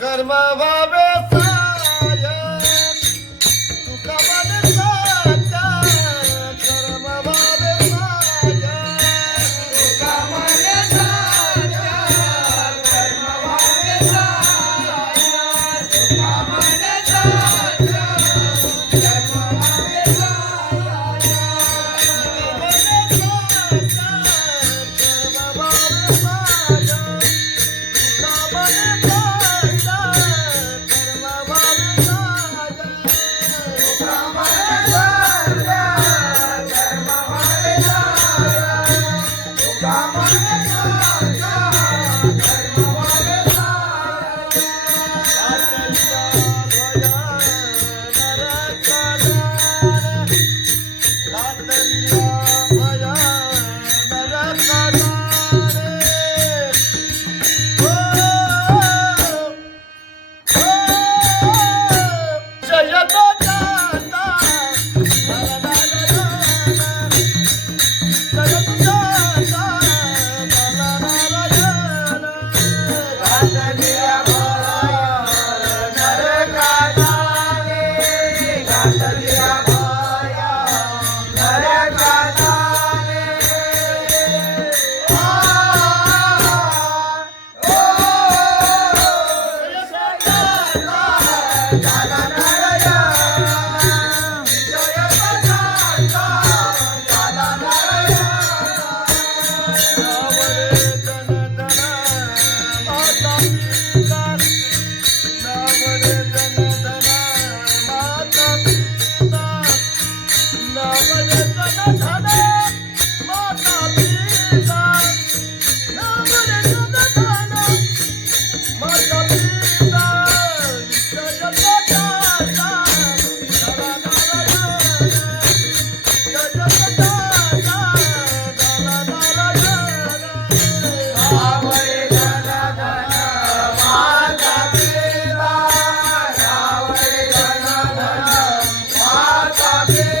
Çıkarma babası Gracias. Jay